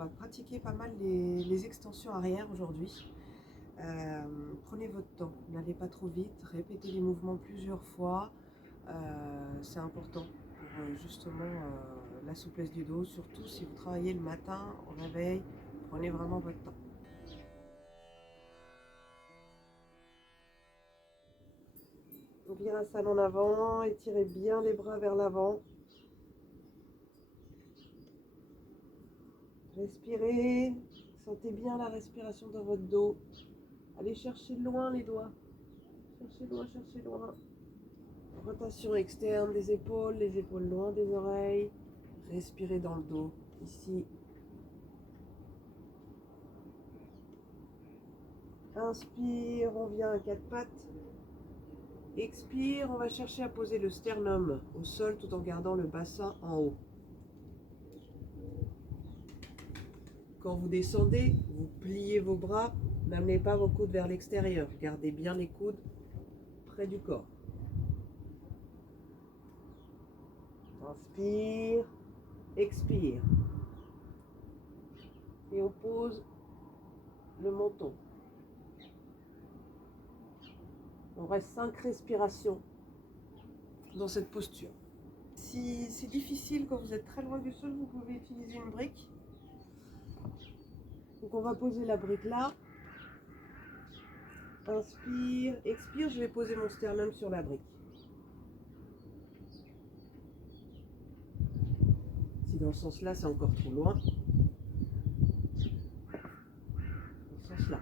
va pratiquer pas mal les extensions arrière aujourd'hui. Prenez votre temps, n'allez pas trop vite, répétez les mouvements plusieurs fois. C'est important pour justement la souplesse du dos, surtout si vous travaillez le matin au réveil, prenez vraiment votre temps. Bien la salle en avant, étirez bien les bras vers l'avant. Respirez, sentez bien la respiration dans votre dos. Allez chercher loin les doigts. Cherchez loin, cherchez loin. Rotation externe des épaules, les épaules loin des oreilles. Respirez dans le dos, ici. Inspire, on vient à quatre pattes. Expire, on va chercher à poser le sternum au sol tout en gardant le bassin en haut. Quand vous descendez, vous pliez vos bras, n'amenez pas vos coudes vers l'extérieur. Gardez bien les coudes près du corps. Inspire, expire. Et on pose le menton. On reste 5 respirations dans cette posture. Si c'est difficile quand vous êtes très loin du sol, vous pouvez utiliser une brique. Donc on va poser la brique là. Inspire, expire, je vais poser mon sternum sur la brique. Si dans ce sens-là, c'est encore trop loin. Dans ce sens-là,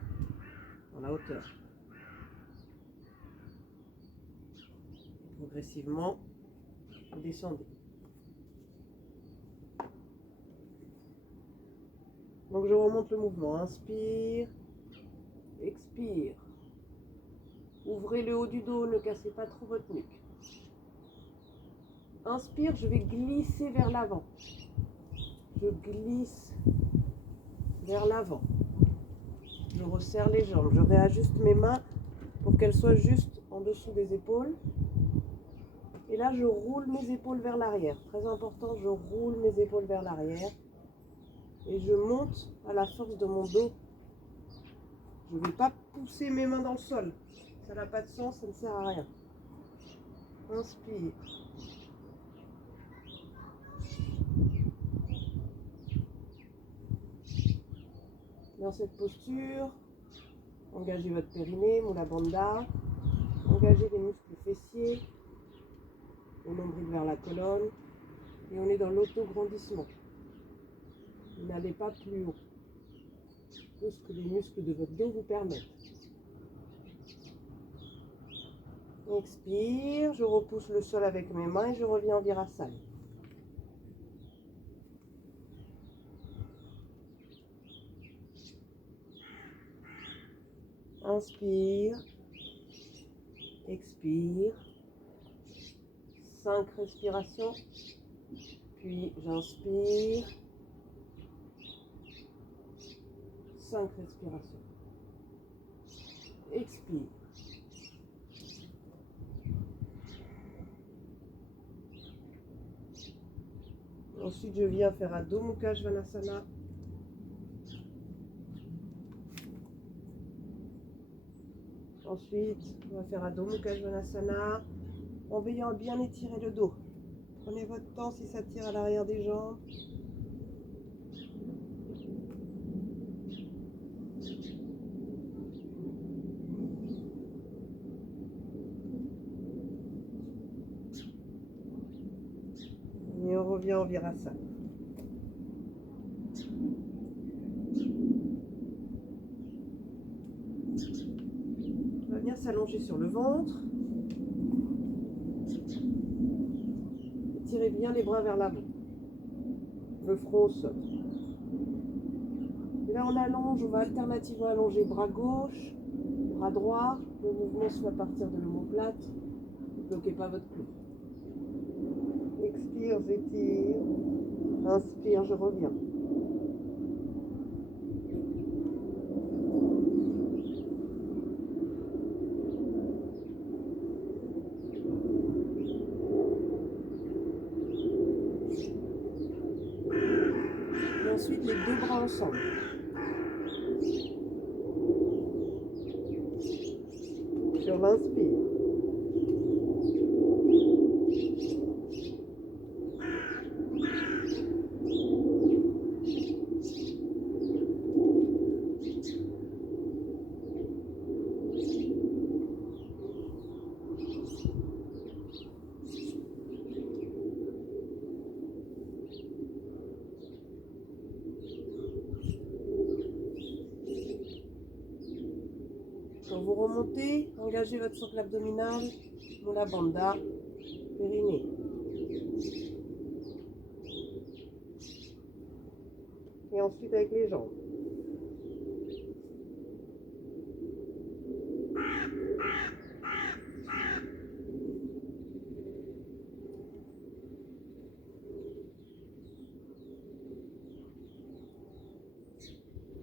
dans la hauteur. Progressivement, vous descendez. Donc je remonte le mouvement. Inspire, expire. Ouvrez le haut du dos, ne cassez pas trop votre nuque. Inspire, je vais glisser vers l'avant. Je glisse vers l'avant. Je resserre les jambes. Je réajuste mes mains pour qu'elles soient juste en dessous des épaules. Et là, je roule mes épaules vers l'arrière. Très important, je roule mes épaules vers l'arrière. Et je monte à la force de mon dos. Je ne vais pas pousser mes mains dans le sol. Ça n'a pas de sens, ça ne sert à rien. Inspire. Dans cette posture, engagez votre périnée, moula bandha. Engagez les muscles fessiers. Le nombril vers la colonne. Et on est dans l'autograndissement. N'allez pas plus haut que ce que les muscles de votre dos vous permettent. Expire, je repousse le sol avec mes mains et je reviens en virasana. Inspire, expire, 5 respirations, puis j'inspire, 5 respirations, expire. Ensuite, je viens faire Adho Mukha Svanasana. Ensuite, on va faire Adho Mukha Svanasana en veillant à bien étirer le dos. Prenez votre temps si ça tire à l'arrière des jambes. Et on revient en virasana. On va venir s'allonger sur le ventre. Tirez bien les bras vers l'avant. Le front au sol. Et là on allonge, on va alternativement allonger bras gauche, bras droit. Le mouvement se fait à partir de l'omoplate. Ne bloquez pas votre clou. Expire, j'étire. Inspire, je reviens. ensuite les deux bras ensemble. Sur l'inspire. Quand vous remontez, engagez votre socle abdominal, Mula Bandha, périnée. Et ensuite avec les jambes.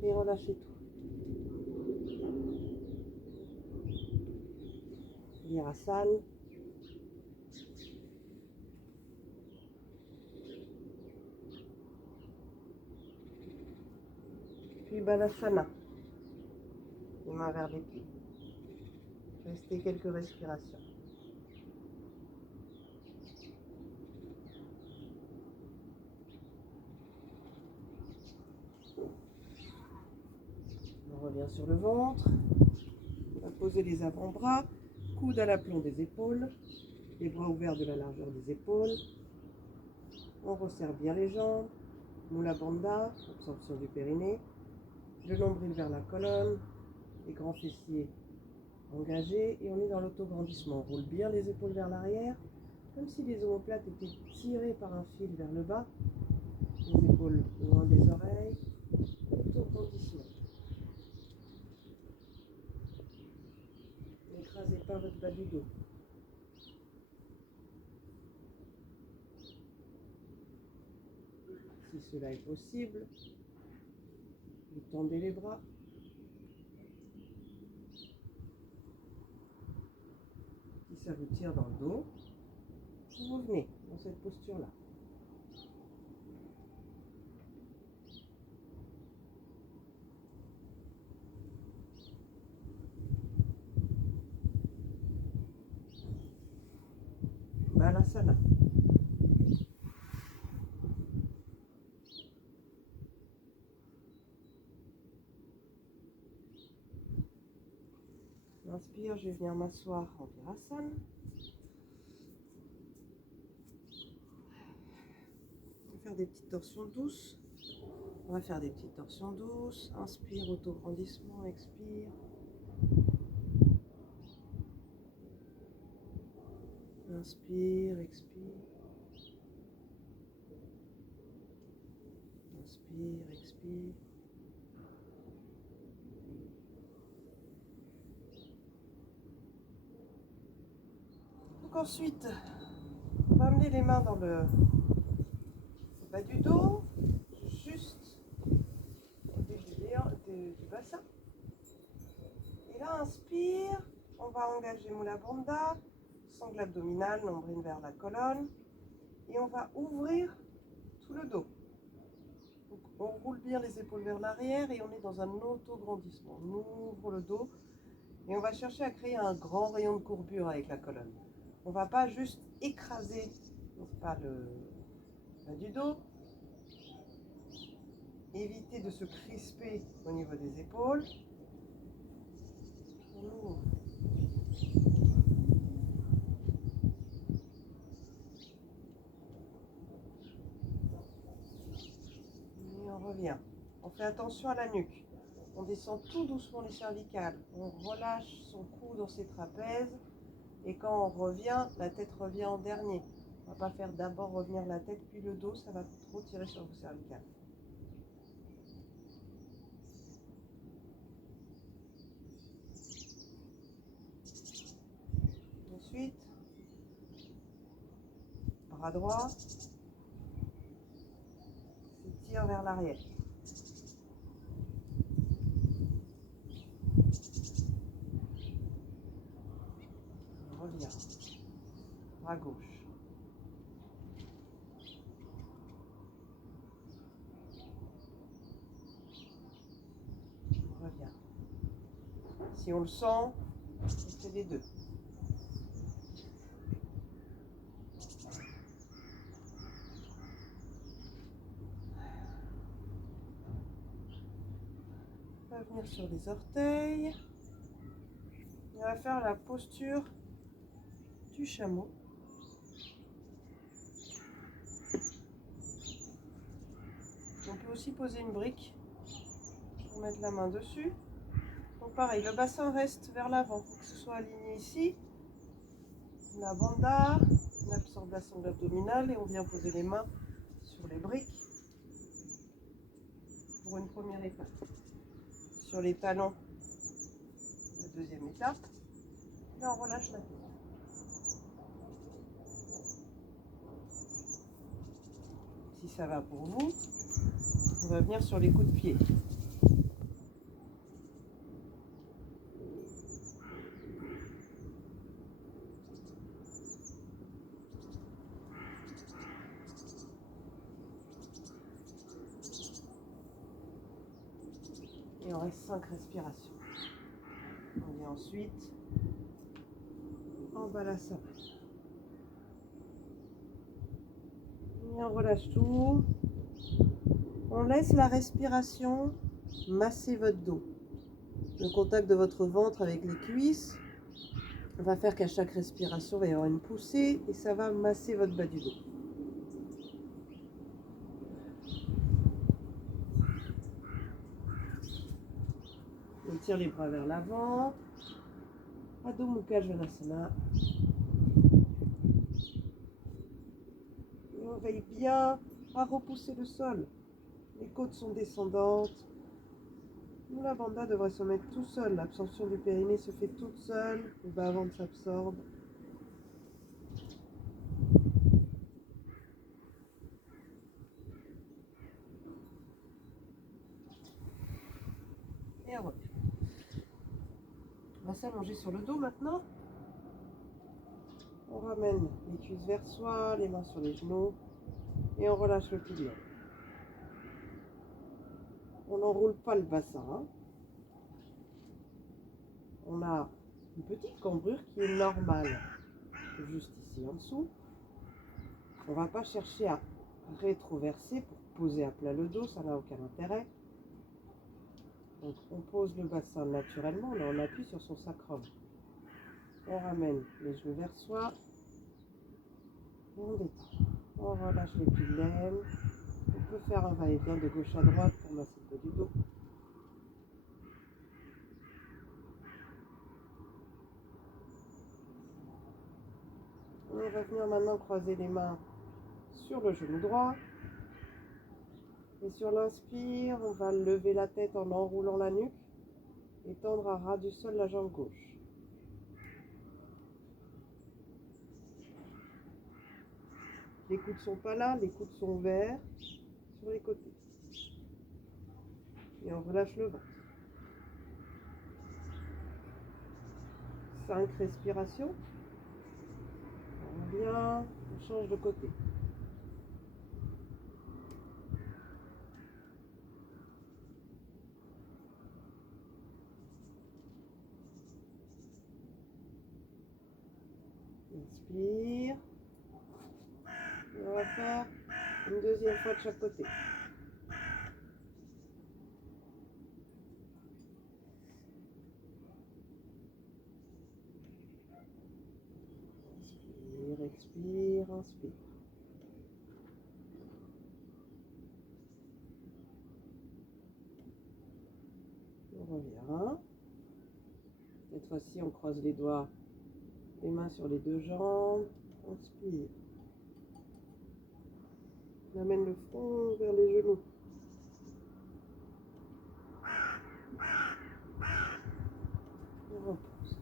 Et relâchez tout. Virasana. Puis Balasana. Les mains vers les pieds. Restez quelques respirations. On revient sur le ventre. On va poser les avant-bras. Coude à l'aplomb des épaules. Les bras ouverts de la largeur des épaules. On resserre bien les jambes. Mula Bandha, absorption du périnée. Le nombril vers la colonne. Les grands fessiers engagés. Et on est dans l'autograndissement. On roule bien les épaules vers l'arrière. Comme si les omoplates étaient tirées par un fil vers le bas. Les épaules loin des oreilles. Autograndissement. N'écrasez pas votre bas du dos. Si cela est possible, vous tendez les bras. Si ça vous tire dans le dos, vous venez dans cette posture-là. Balasana. Inspire, je vais venir m'asseoir en Virasana. On va faire des petites torsions douces. Inspire, autograndissement, expire. Inspire, expire. Inspire, expire. Donc ensuite, on va amener les mains dans le bas du dos, juste au début du bassin. Et là, inspire, on va engager Mula Bandha, sangle abdominal, nombril vers la colonne. Et on va ouvrir tout le dos. Donc, on roule bien les épaules vers l'arrière et on est dans un autograndissement. On ouvre le dos et on va chercher à créer un grand rayon de courbure avec la colonne. On ne va pas juste écraser, pas le bas du dos. Éviter de se crisper au niveau des épaules. On ouvre. Et on revient. On fait attention à la nuque. On descend tout doucement les cervicales. On relâche son cou dans ses trapèzes. Et quand on revient, la tête revient en dernier. On ne va pas faire d'abord revenir la tête puis le dos, ça va trop tirer sur vos cervicales. Ensuite, bras droit, s'étire vers l'arrière. On revient. Bras gauche. Si on le sent, on fait les deux. On va venir sur les orteils. On va faire la posture du chameau. On peut aussi poser une brique pour mettre la main dessus. Donc pareil, le bassin reste vers l'avant, il faut que ce soit aligné ici. La banda, on absorbe la sangle abdominale et on vient poser les mains sur les briques pour une première étape. Sur les talons, la deuxième étape. Et on relâche la tête. Si ça va pour vous, on va venir sur les coups de pied. Et on reste 5 respirations. On vient ensuite en balasana. Et on relâche tout. On laisse la respiration masser votre dos. Le contact de votre ventre avec les cuisses va faire qu'à chaque respiration, il va y avoir une poussée et ça va masser votre bas du dos. On tire les bras vers l'avant. Adho Mukha Svanasana. Et on veille bien à repousser le sol. Les côtes sont descendantes. La banda devrait se mettre tout seul. L'absorption du périnée se fait toute seule. Le bas-ventre s'absorbe. Et on revient. On va s'allonger sur le dos maintenant. On ramène les cuisses vers soi, les mains sur les genoux. Et on relâche le pilier. On n'enroule pas le bassin. On a une petite cambrure qui est normale, juste ici en dessous. On ne va pas chercher à rétroverser pour poser à plat le dos, ça n'a aucun intérêt. Donc on pose le bassin naturellement, là on appuie sur son sacrum. On ramène les genoux vers soi. Et on détend. On relâche les plis de laine. On peut faire un va-et-vient de gauche à droite pour masser le bas du dos. On va venir maintenant croiser les mains sur le genou droit. Et sur l'inspire, on va lever la tête en enroulant la nuque et tendre à ras du sol la jambe gauche. Les coudes ne sont pas là, les coudes sont ouverts sur les côtés. Et on relâche le ventre. 5 respirations. On revient, on change de côté. Inspire. Et on va faire une deuxième fois de chaque côté. Inspire, expire, inspire. On revient. Cette fois-ci, on croise les doigts, les mains sur les deux jambes. Inspire. On amène le front vers les genoux. On repose.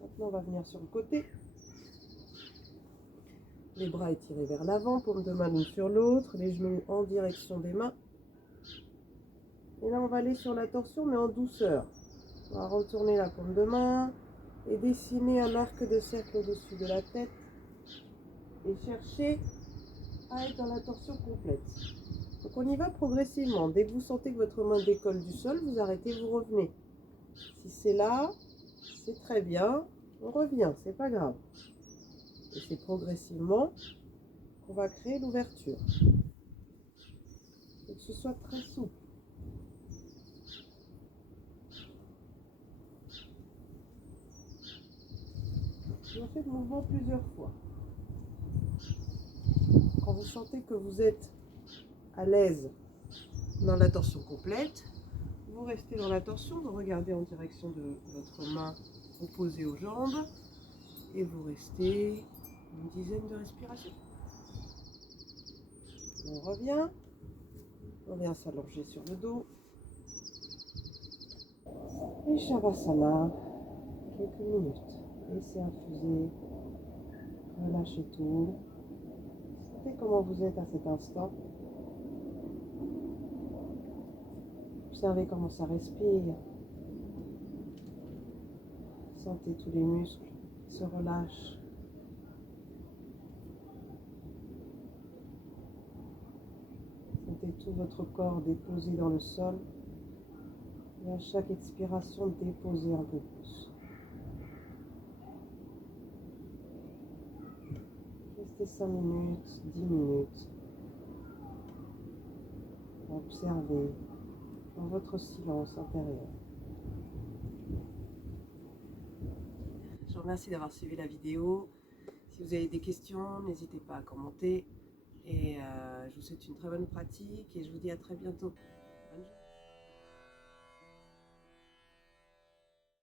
Maintenant, on va venir sur le côté. Les bras étirés vers l'avant, paume de main l'une sur l'autre, les genoux en direction des mains. Et là, on va aller sur la torsion, mais en douceur. On va retourner la paume de main et dessiner un arc de cercle au-dessus de la tête et cherchez à être dans la torsion complète. Donc on y va progressivement. Dès que vous sentez que votre main décolle du sol, vous arrêtez, vous revenez. Si c'est là, c'est très bien. On revient, c'est pas grave. Et c'est progressivement qu'on va créer l'ouverture. Il faut que ce soit très souple. Je fais le mouvement plusieurs fois. Quand vous sentez que vous êtes à l'aise dans la torsion complète, vous restez dans la torsion, vous regardez en direction de votre main opposée aux jambes et vous restez une dizaine de respirations. On vient s'allonger sur le dos. Et Shavasana, quelques minutes. Laissez infuser, relâchez tout. Sentez comment vous êtes à cet instant. Observez comment ça respire. Sentez tous les muscles qui se relâchent. Sentez tout votre corps déposé dans le sol. Et à chaque expiration, déposez un peu plus. Restez 5 minutes, 10 minutes. Observez dans votre silence intérieur. Je vous remercie d'avoir suivi la vidéo. Si vous avez des questions, n'hésitez pas à commenter. Et je vous souhaite une très bonne pratique et je vous dis à très bientôt.